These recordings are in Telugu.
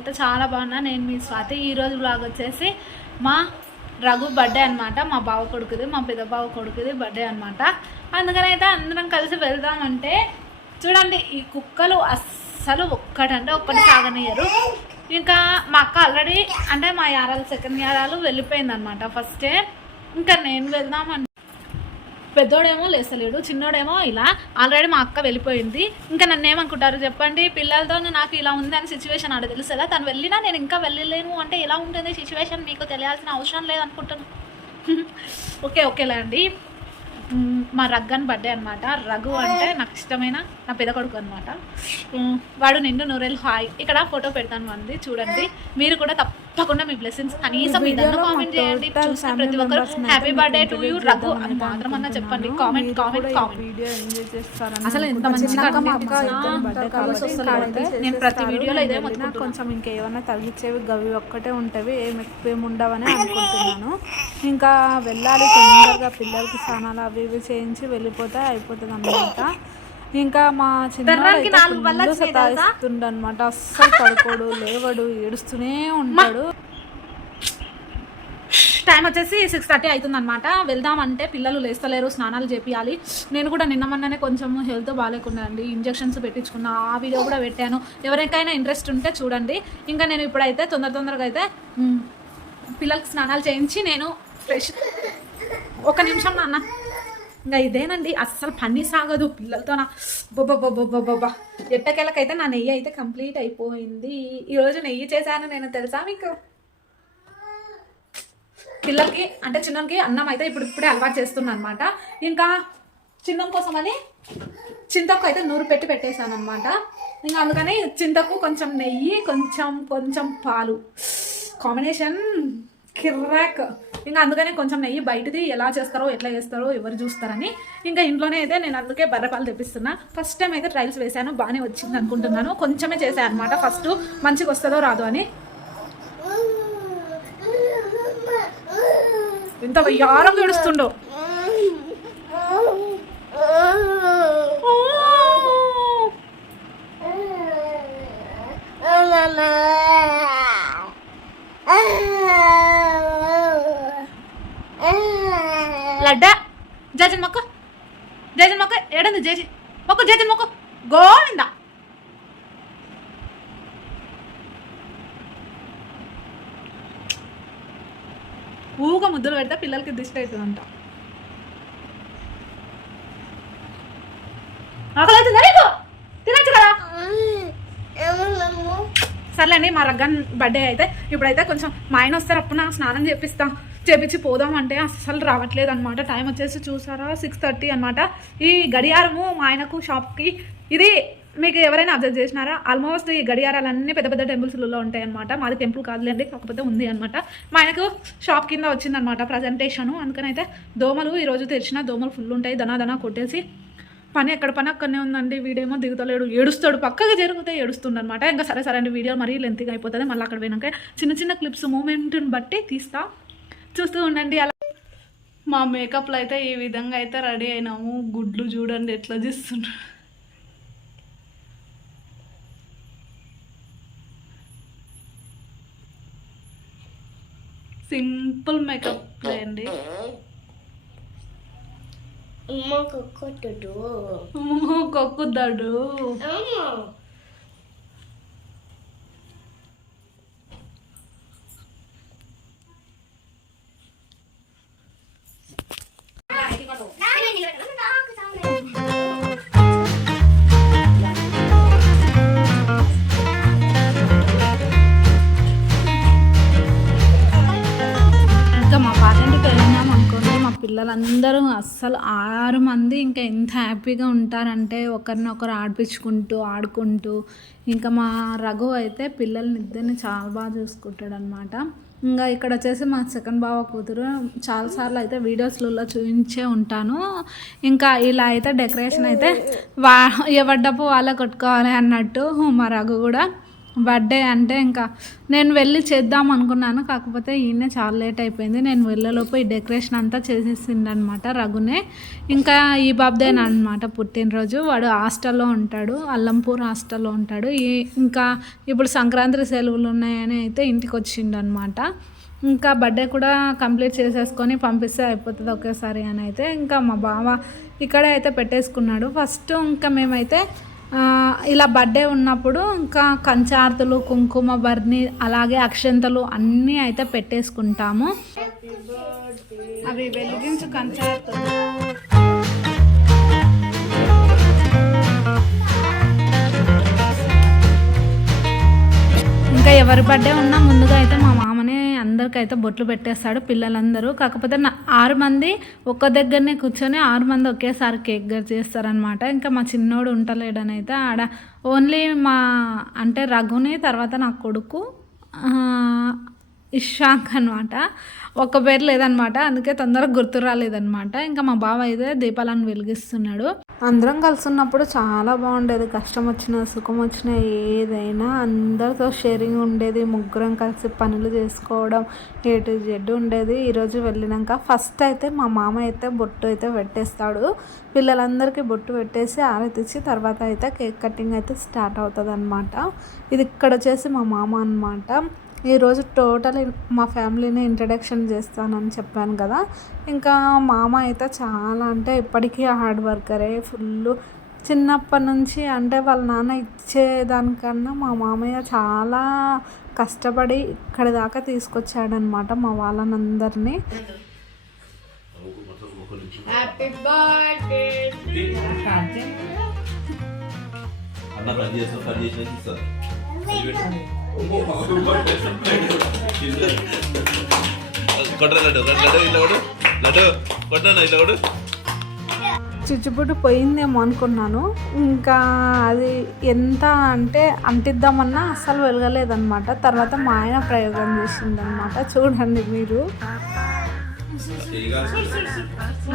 నేనైతే చాలా బాగున్నా. నేను మీ స్వాతి. ఈరోజు బ్లాగ్ వచ్చేసి మా రఘు బర్త్డే అనమాట. మా బావ కొడుకుది, మా పెద్ద బావ కొడుకుది బర్త్డే అనమాట. అందుకని అయితే అందరం కలిసి వెళ్దామంటే చూడండి, ఈ కుక్కలు అస్సలు ఒక్కటంటే ఒక్కటి సాగనియరు. ఇంకా మా అక్క ఆల్రెడీ అంటే మా యారాలు సెకండ్ యారాలు వెళ్ళిపోయింది అనమాట ఫస్టే. ఇంకా నేను వెళ్దామంటే పెద్దోడేమో లేస్తలేడు, చిన్నోడేమో ఇలా. ఆల్రెడీ మా అక్క వెళ్ళిపోయింది. ఇంకా నన్ను ఏమనుకుంటారు చెప్పండి, పిల్లలతో నాకు ఇలా ఉంది అని సిచ్యువేషన్ ఆడ తెలుసు కదా. తను వెళ్ళినా నేను ఇంకా వెళ్ళలేను అంటే ఎలా ఉంటుంది సిచ్యువేషన్ మీకు తెలియాల్సిన అవసరం లేదనుకుంటాను. ఓకేలే అండి. మా రగ్గన్ బర్త్డే అనమాట. రఘు అంటే నాకు ఇష్టమైన నా పెద్ద కొడుకు అనమాట. వాడు నిండు నూరేళ్ళు హాయ్. ఇక్కడ ఫోటో పెడతాను అండి, చూడండి. మీరు కూడా తప్పకుండా మీ బ్లెస్సింగ్స్ కనీసం ఇదన్నా కామెంట్ చేయండి. చూసిన ప్రతి ఒక్కరు happy birthday to you Raghu అని మాత్రం అన్నా చెప్పండి. కామెంట్. అసలు ఎంత మంచిగా నేను ప్రతి వీడియోలో ఇదే కొంచెం ఇంకేమన్నా తగ్గించేవి గవి ఒక్కటే ఉంటవి, ఏమి ఉండవని అనుకుంటున్నాను. ఇంకా వెళ్ళాలి తొందరగా, పిల్లలకి స్నానాలు అవి ఇవి చేయించి వెళ్ళిపోతే అయిపోతుంది అన్నమాట. ఇంకా మా చిన్న సతాయిస్తుండ అనమాట. అస్సలు పడుకోడు, లేవడు, ఏడుస్తూనే ఉంటాడు. టైం వచ్చేసి 6:30 అవుతుంది అనమాట. వెళ్దామంటే పిల్లలు లేస్తలేరు, స్నానాలు చేపియాలి. నేను కూడా నిన్నమన్ననే కొంచెం హెల్త్ బాగాలేకుండా అండి, ఇంజెక్షన్స్ పెట్టించుకున్నా. ఆ వీడియో కూడా పెట్టాను, ఎవరికైనా ఇంట్రెస్ట్ ఉంటే చూడండి. ఇంకా నేను ఇప్పుడైతే తొందరగా అయితే పిల్లలకి స్నానాలు చేయించి నేను ఫ్రెష్. ఒక నిమిషం నాన్న. ఇంకా ఇదేనండి, అస్సలు పని సాగదు పిల్లలతో. నా బొబ్బా ఎట్టకెళ్ళకైతే నా నెయ్యి అయితే కంప్లీట్ అయిపోయింది. ఈరోజు నెయ్యి చేశాను నేను, తెలుసా మీకు. పిల్లలకి అంటే చిన్నకి అన్నం అయితే ఇప్పుడే అలవాటు చేస్తున్నాను అనమాట. ఇంకా చిన్నం కోసం అని చింతకు అయితే నూరు పెట్టేశాను అనమాట. ఇంకా అందుకని చింతకు కొంచెం నెయ్యి, కొంచెం పాలు కాంబినేషన్ కిర్రాక్. ఇంకా అందుకనే కొంచెం నెయ్యి బయటది ఎలా చేస్తారో ఎట్లా చేస్తారో ఎవరు చూస్తారని ఇంకా ఇంట్లోనే అయితే నేను అందుకే బర్రెపాలు తెప్పిస్తున్నా. ఫస్ట్ టైం అయితే ట్రయల్స్ వేసాను, బాగానే వచ్చింది అనుకుంటున్నాను. కొంచెమే చేశాను అనమాట ఫస్ట్, మంచిగా వస్తుందో రాదో అని. ఇంత యారం ఏడుస్తుండో. లడ్డా జజన్ మొక్క ఏడంది జేజీ మొక్క, జజన్ మొక్క గోవిందా. ఊగా ముద్దులు పెడితే పిల్లలకి దిష్టి అవుతుందంట. తినచ్చు కదా. సర్లేండి, మా రగ్గన్ బర్త్డే అయితే ఇప్పుడైతే కొంచెం మా ఆయన వస్తారు, అప్పుడు నాకు స్నానం చేపించి పోదాం అంటే అస్సలు రావట్లేదు అనమాట. టైం వచ్చేసి చూసారా 6:30 అనమాట. ఈ గడియారము మా ఆయనకు షాప్కి, ఇది మీకు ఎవరైనా అబ్జర్వ్ చేసినారా, ఆల్మోస్ట్ ఈ గడియారాలన్నీ పెద్ద పెద్ద టెంపుల్స్లో ఉంటాయి అనమాట. మాది టెంపుల్ కాదులేండి, కాకపోతే ఉంది అనమాట. మా ఆయనకు షాప్ కింద వచ్చిందనమాట ప్రజెంటేషను. అందుకనైతే దోమలు ఈరోజు తెరిచిన దోమలు ఫుల్ ఉంటాయి, దనా కొట్టేసి పని ఎక్కడ పని అక్కడనే ఉందండి. వీడేమో దిగుతలేడు, ఏడుస్తాడు, పక్కగా జరిగితే ఏడుస్తుండనమాట. ఇంకా సరే అండి, వీడియో మరీ లెంతీగా అయిపోతుంది. మళ్ళీ అక్కడ పోయినాక చిన్న క్లిప్స్ మూమెంట్ని బట్టి తీస్తా, చూస్తూ ఉండండి. అలా మా మేకప్లో అయితే ఈ విధంగా అయితే రెడీ అయినాము. గుడ్లు చూడండి ఎట్లా చేస్తుండ్రు. సింపుల్ మేకప్ అండి. కొక్కుతాడు. పిల్లలందరూ అస్సలు 6 మంది ఇంకా ఎంత హ్యాపీగా ఉంటారంటే ఒకరినొకరు ఆడుకుంటూ. ఇంకా మా రఘు అయితే పిల్లల్ని ఇద్దరిని చాలా బాగా చూసుకుంటాడు అనమాట. ఇంకా ఇక్కడ వచ్చేసి మా సెకండ్ బావ కూతురు, చాలాసార్లు అయితే వీడియోస్లలో చూపించే ఉంటాను. ఇంకా ఇలా అయితే డెకరేషన్ అయితే ఎవరి డబ్బు వాళ్ళే కొట్టుకోవాలి అన్నట్టు మా రఘు కూడా బర్త్డే అంటే ఇంకా నేను వెళ్ళి చేద్దాం అనుకున్నాను, కాకపోతే ఈయనే చాలా లేట్ అయిపోయింది. నేను వెళ్ళలోపు ఈ డెకరేషన్ అంతా చేసేసిండనమాట రఘునే. ఇంకా ఈ బాబ్దేనా అనమాట పుట్టినరోజు. వాడు హాస్టల్లో ఉంటాడు, అల్లంపూర్ హాస్టల్లో ఉంటాడు. ఇంకా ఇప్పుడు సంక్రాంతి సెలవులు ఉన్నాయని అయితే ఇంటికి వచ్చిండనమాట. ఇంకా బర్త్డే కూడా కంప్లీట్ చేసేసుకొని పంపిస్తే అయిపోతుంది ఒకేసారి అని అయితే ఇంకా మా బావ ఇక్కడే అయితే పెట్టేసుకున్నాడు. ఫస్ట్ ఇంకా మేమైతే ఇలా బర్త్డే ఉన్నప్పుడు ఇంకా కంచార్తులు, కుంకుమ బర్ని, అలాగే అక్షంతలు అన్నీ అయితే పెట్టేసుకుంటాము. అవి వెలిగించు కంచార్తులు. ఇంకా ఎవరి బర్త్డే ఉన్నా ముందుగా అయితే మా మామనే అందరికైతే బొట్లు పెట్టేస్తాడు పిల్లలందరూ. కాకపోతే 6 మంది ఒక్క దగ్గరనే కూర్చొని 6 మంది ఒకేసారి కేక్ కట్ చేస్తారనమాట. ఇంకా మా చిన్నోడు ఉంటలేడని అయితే ఆడ ఓన్లీ మా అంటే రఘుని, తర్వాత నా కొడుకు ఇషాక్ అనమాట. ఒక్క పేరు లేదనమాట, అందుకే తొందరగా గుర్తు రాలేదనమాట. ఇంకా మా బావ అయితే దీపాలను వెలిగిస్తున్నాడు. అందరం కలిసి ఉన్నప్పుడు చాలా బాగుండేది. కష్టం వచ్చినా సుఖం వచ్చినా ఏదైనా అందరితో షేరింగ్ ఉండేది. ముగ్గురం కలిసి పనులు చేసుకోవడం A to Z ఉండేది. ఈరోజు వెళ్ళినాక ఫస్ట్ అయితే మా మామ అయితే బొట్టు అయితే పెట్టేస్తాడు. పిల్లలందరికీ బొట్టు పెట్టేసి ఆరతిచ్చి తర్వాత అయితే కేక్ కటింగ్ అయితే స్టార్ట్ అవుతుంది అనమాట. ఇది ఇక్కడ వచ్చేసి మా మామ అనమాట. ఈరోజు టోటల్ మా ఫ్యామిలీని ఇంట్రడక్షన్ చేస్తానని చెప్పాను కదా. ఇంకా మామ అయితే చాలా అంటే ఇప్పటికీ హార్డ్ వర్కరే ఫుల్. చిన్నప్పటి నుంచి అంటే వాళ్ళ నాన్న ఇచ్చేదానికన్నా మా మామయ్య చాలా కష్టపడి ఇక్కడి దాకా తీసుకొచ్చాడనమాట మా వాళ్ళనందరినీ. చుచ్చుబుట్టు పోయిందేమో అనుకున్నాను. ఇంకా అది ఎంత అంటే అంటిద్దామన్నా అస్సలు వెలగలేదన్నమాట. తర్వాత మా ఆయన ప్రయోగం చేసిందనమాట. చూడండి మీరు.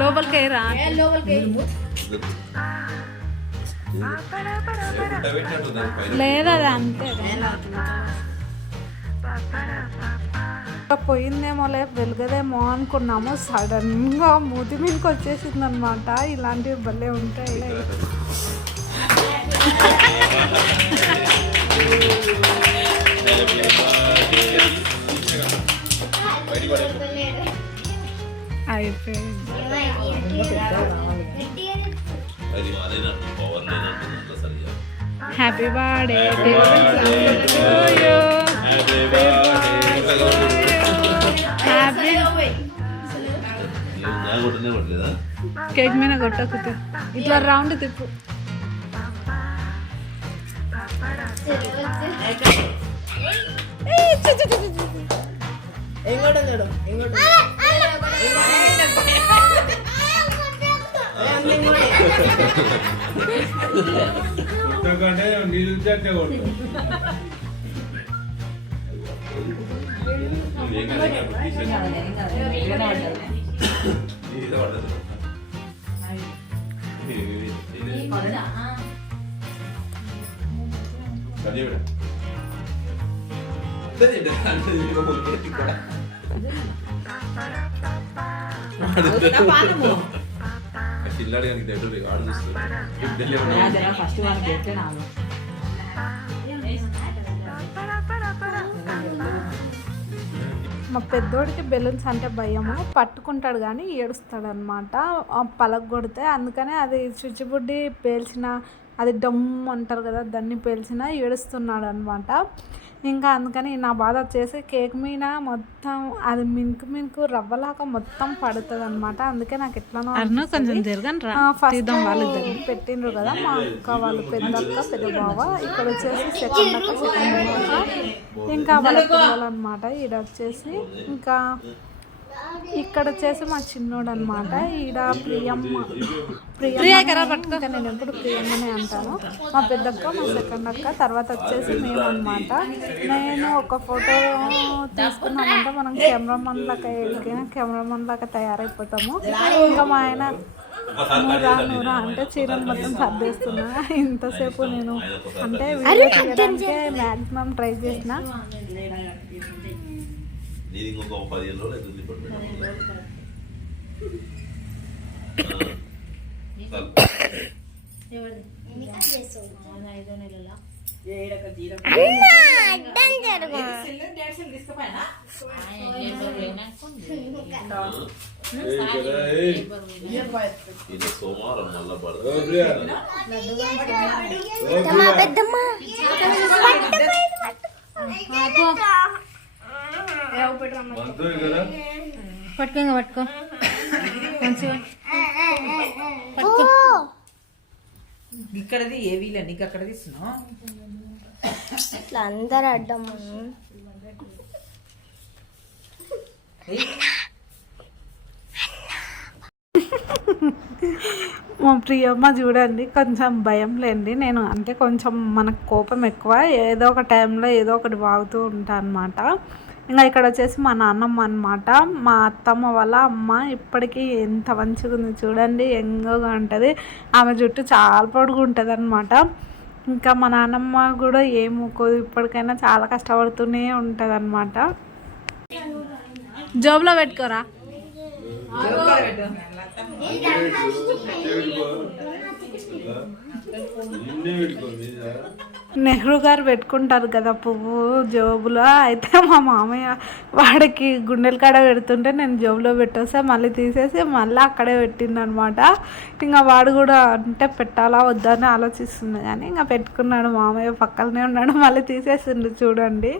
లోపలికి రా, లేదు అది అంతే పోయిందేమో లేదు వెలగదేమో అనుకున్నాము. సడన్గా మూతి మీదకి వచ్చేసింది అనమాట. ఇలాంటివి భలే ఉంటాయి. అయిపోయింది. హ్యాపీ బర్త్డే కేక్ మీద కొట్టకు, ఇట్లా రౌండ్ తిప్పు. మా పెద్దోడికి బెలూన్స్ అంటే భయము, పట్టుకుంటాడు కానీ ఏడుస్తాడు అనమాట పలగొడితే. అందుకనే అది చుచ్చుబుడ్డి పేల్చిన, అది డమ్ అంటారు కదా, దాన్ని పేల్చిన ఏడుస్తున్నాడు అనమాట. ఇంకా అందుకని నా బాధ వచ్చేసి కేక్ మీద మొత్తం అది మినుకు రవ్వలాగా మొత్తం పడుతుంది అనమాట. అందుకే నాకు ఎట్లనో ఫస్ట్ పెట్టిండ్రు కదా మా అక్క వాళ్ళు, పెద్ద అక్క పెద్ద బావ. ఇక్కడ వచ్చేసి సెకండ్ అక్క సెకండ్ బావ, ఇంకా వాళ్ళ పిల్లలు అనమాట. ఈడ వచ్చేసి ఇంకా ఇక్కడ వచ్చేసి మా చిన్నోడు అనమాట. ఈడ ప్రియమ్మ, ఇంకా నేను ఎప్పుడు ప్రియమ్మనే అంటాను. మా పెద్దక్క, మా సెకండ్ అక్క, తర్వాత వచ్చేసి మేము అనమాట. నేను ఒక ఫోటో తీసుకున్నామంటే మనం కెమెరామన్ లాగా తయారైపోతాము. ఇంకా మా ఆయన నూరా అంటే చీరలు మొత్తం సర్దేస్తున్నా. ఇంతసేపు నేను అంటే వీడియో తీయడానికే మ్యాక్సిమం ట్రై చేసిన. నీది ఇంకొక 15 రోజులు అవుతుంది ఇప్పుడు ఇది సోమవారం మళ్ళా పడుతుంది. పట్టుకో పట్టుకో మంచిగా ఇక్కడది ఏ వీలే నీకు అక్కడ తీస్తున్నావు ఇట్లా అందరు అడ్డము మా ప్రియమ్మ చూడండి కొంచెం భయం లేండి. నేను అంటే కొంచెం మనకు కోపం ఎక్కువ, ఏదో ఒక టైంలో ఏదో ఒకటి వాగుతూ ఉంటాను అనమాట. ఇంకా ఇక్కడ వచ్చేసి మా నాన్నమ్మ అనమాట. మా అత్తమ్మ వాళ్ళ అమ్మ ఇప్పటికీ ఎంత మంచిగా ఉంది చూడండి, యంగ్గా ఉంటుంది. ఆమె జుట్టు చాలా పొడుగు ఉంటుంది అనమాట. ఇంకా మా నాన్నమ్మ కూడా ఏమూకోదు, ఇప్పటికైనా చాలా కష్టపడుతూనే ఉంటుంది అనమాట. జోబులో పెట్టుకోరా. నెహ్రూ గారు పెట్టుకుంటారు కదా పువ్వు జోబులో, అయితే మా మామయ్య వాడికి గుండెల కాడ పెడుతుంటే నేను జోబులో పెట్టేస్తే మళ్ళీ తీసేసి మళ్ళీ అక్కడే పెట్టింది అనమాట. ఇంకా వాడు కూడా అంటే పెట్టాలా వద్దా అని ఆలోచిస్తుంది, కానీ ఇంకా పెట్టుకున్నాడు. మామయ్య పక్కనే ఉన్నాడు, మళ్ళీ తీసేసిండు చూడండి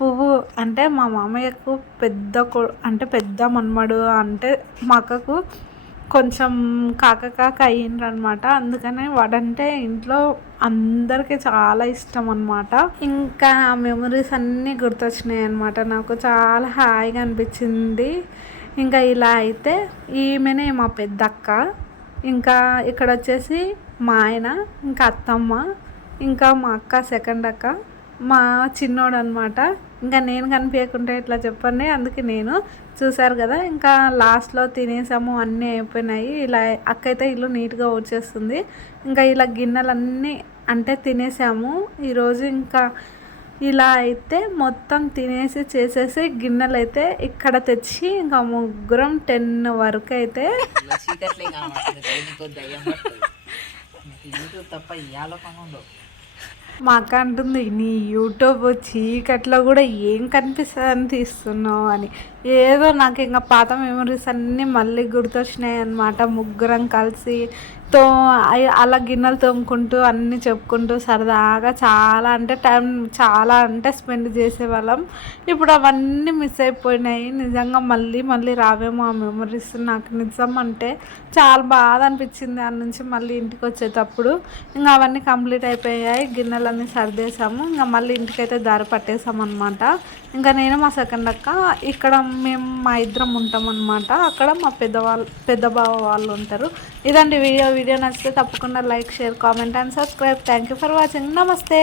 పువ్వు. అంటే మా మామయ్యకు అంటే పెద్ద మన్మడు, అంటే మా అక్కకు కొంచెం కాక అయ్యిండ్రనమాట. అందుకనే వాడంటే ఇంట్లో అందరికీ చాలా ఇష్టం అనమాట. ఇంకా ఆ మెమరీస్ అన్నీ గుర్తొచ్చినాయి అనమాట. నాకు చాలా హాయిగా అనిపించింది. ఇంకా ఇలా అయితే ఈమెనే మా పెద్దక్క, ఇంకా ఇక్కడ వచ్చేసి మా ఆయన, ఇంకా అత్తమ్మ, ఇంకా మా అక్క సెకండ్ అక్క, మా చిన్నోడు అనమాట. ఇంకా నేను కనిపించకుంటే ఎట్లా చెప్పండి, అందుకే నేను చూసారు కదా. ఇంకా లాస్ట్లో తినేసాము, అన్నీ అయిపోయినాయి. ఇలా అక్క అయితే ఇల్లు నీట్గా ఊడ్చేస్తుంది. ఇంకా ఇలా గిన్నెలన్నీ అంటే తినేసాము ఈరోజు. ఇంకా ఇలా అయితే మొత్తం తినేసి చేసేసి గిన్నెలు అయితే ఇక్కడ తెచ్చి ఇంకా ముగ్గురం 10 వరకు అయితే తప్ప ఈ ఆలోచన ఉండవు. మా అక్క అంటుంది, నీ యూట్యూబ్ చీకట్లో కూడా ఏం కనిపిస్తుంది అని తీస్తున్నావు అని. ఏదో నాకు ఇంకా పాత మెమరీస్ అన్నీ మళ్ళీ గుర్తొచ్చినాయి అన్నమాట. ముగ్గురం కలిసి అలా గిన్నెలు తోముకుంటూ అన్నీ చెప్పుకుంటూ సరదాగా చాలా అంటే టైం చాలా అంటే స్పెండ్ చేసేవాళ్ళం. ఇప్పుడు అవన్నీ మిస్ అయిపోయినాయి. నిజంగా మళ్ళీ రావేమో ఆ మెమరీస్. నాకు నిజం అంటే చాలా బాధ అనిపించింది దాని నుంచి మళ్ళీ ఇంటికి వచ్చేటప్పుడు. ఇంకా అవన్నీ కంప్లీట్ అయిపోయాయి, గిన్నెలన్నీ సర్దేశాము. ఇంకా మళ్ళీ ఇంటికైతే దారి పట్టేసాం అనమాట. ఇంకా నేను మా సెకండ్ అక్క ఇక్కడ మేము మా ఇద్దరం ఉంటాం అనమాట. అక్కడ మా పెద్ద బావ వాళ్ళు ఉంటారు. ఇదండి వీడియో నచ్చితే తప్పకుండా like, share, comment and subscribe. Thank you for watching. నమస్తే.